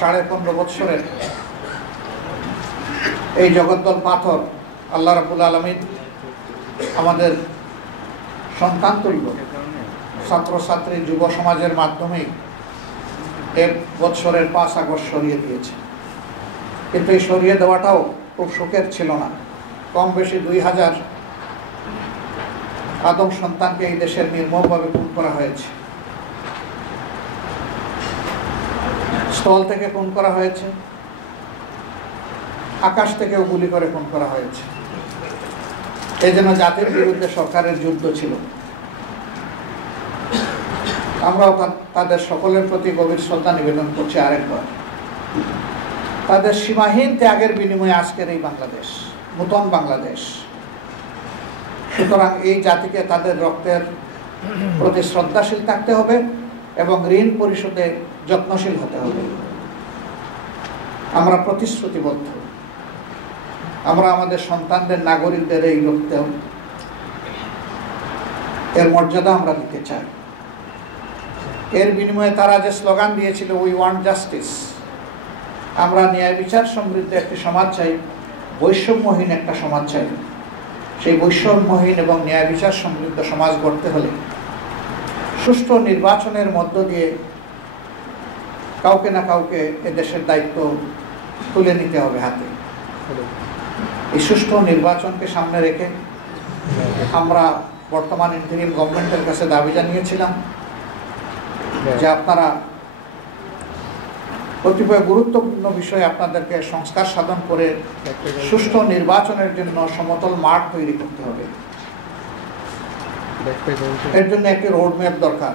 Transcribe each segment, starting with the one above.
15.5 বৎসরের এই জগদ্দল পাথর আল্লাহ রাব্বুল আলামিন আমাদের সন্তান তুল্য ছাত্রছাত্রী যুব সমাজের মাধ্যমেই 1 বৎসরের 5 আগস্ট সরিয়ে দিয়েছে। কিন্তু এই সরিয়ে দেওয়াটাও খুব সুখের ছিল না। কম বেশি 2000 আদম সন্তানকে এই দেশের নির্মমভাবে খুন করা হয়েছে, স্থল থেকে খুন করা হয়েছে, আকাশ থেকেও গুলি করে খুন করা হয়েছে। এই জন্য জাতির বিরুদ্ধে সরকারের যুদ্ধ ছিল। আমরাও তাদের সকলের প্রতি গভীর শ্রদ্ধা নিবেদন করছি আরেকবার। তাদের সীমাহীন ত্যাগের বিনিময়ে আজকের এই বাংলাদেশ, নূতন বাংলাদেশ। সুতরাং এই জাতিকে তাদের রক্তের প্রতি শ্রদ্ধাশীল থাকতে হবে এবং ঋণ পরিশোধে যত্নশীল হতে হবে। আমরা প্রতিশ্রুতিবদ্ধ, আমরা আমাদের সন্তানদের, নাগরিকদের এই রক্ত এর মর্যাদা আমরা দিতে চাই। এর বিনিময়ে তারা যে স্লোগান দিয়েছিল, উই ওয়ান্ট জাস্টিস, আমরা ন্যায় বিচার সমৃদ্ধ একটি সমাজ চাই, বৈষম্যহীন একটা সমাজ চাই। সেই বৈষম্যহীন এবং ন্যায় বিচার সমৃদ্ধ সমাজ গড়তে হলে সুষ্ঠু নির্বাচনের মধ্য দিয়ে কাউকে না কাউকে এদেশের দায়িত্ব তুলে নিতে হবে হাতে। এই সুষ্ঠু নির্বাচনকে সামনে রেখে আমরা বর্তমান ইন্টারিম গভর্নমেন্টের কাছে দাবি জানিয়েছিলাম যে আপনারা কতিপয় গুরুত্বপূর্ণ বিষয়ে আপনাদেরকে সংস্কার সাধন করে সুষ্ঠু নির্বাচনের জন্য সমতল মাঠ তৈরি করতে হবে। এর জন্য একটি রোডম্যাপ দরকার।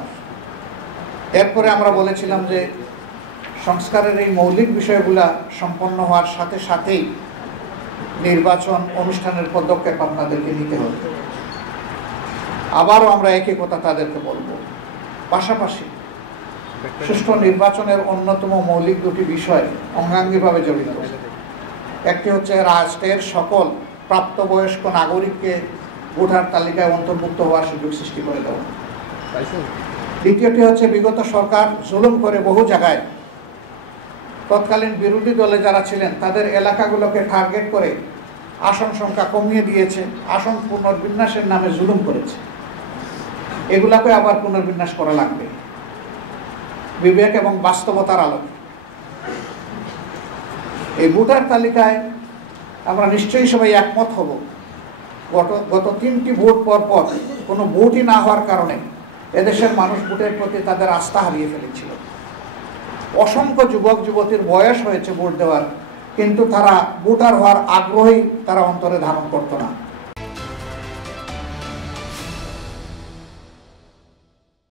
এরপরে আমরা বলেছিলাম যে সংস্কারের এই মৌলিক বিষয়গুলা সম্পন্ন হওয়ার সাথে সাথেই নির্বাচন অনুষ্ঠানের পদক্ষেপ আপনাদেরকে নিতে হবে। আবারও আমরা একই কথা তাদেরকে বলবো। পাশাপাশি সুষ্ঠু নির্বাচনের অন্যতম মৌলিক 2টি বিষয় অঙ্গাঙ্গিভাবে জড়িত। একটি হচ্ছে রাষ্ট্রের সকল প্রাপ্তবয়স্ক নাগরিককে ভোটার তালিকায় অন্তর্ভুক্ত হওয়ার সুযোগ সৃষ্টি করে দেওয়া। দ্বিতীয়টি হচ্ছে বিগত সরকার জুলুম করে বহু জায়গায় তৎকালীন বিরোধী দলে যারা ছিলেন তাদের এলাকাগুলোকে টার্গেট করে আসন সংখ্যা কমিয়ে দিয়েছে, আসন পুনর্বিন্যাসের নামে জুলুম করেছে। এগুলাকে আবার পুনর্বিন্যাস করা লাগবে বিবেক এবং বাস্তবতার আলোকে। এই ভোটার তালিকায় আমরা নিশ্চয়ই সবাই একমত হব, গত 3টি ভোট পর কোনো ভোটই না হওয়ার কারণে এদেশের মানুষ ভোটের প্রতি তাদের আস্থা হারিয়ে ফেলেছিল। অসংখ্য যুবক যুবতীর বয়স হয়েছে ভোট দেওয়ার, কিন্তু তারা ভোটার হওয়ার আগ্রহই তারা অন্তরে ধারণ করতো না।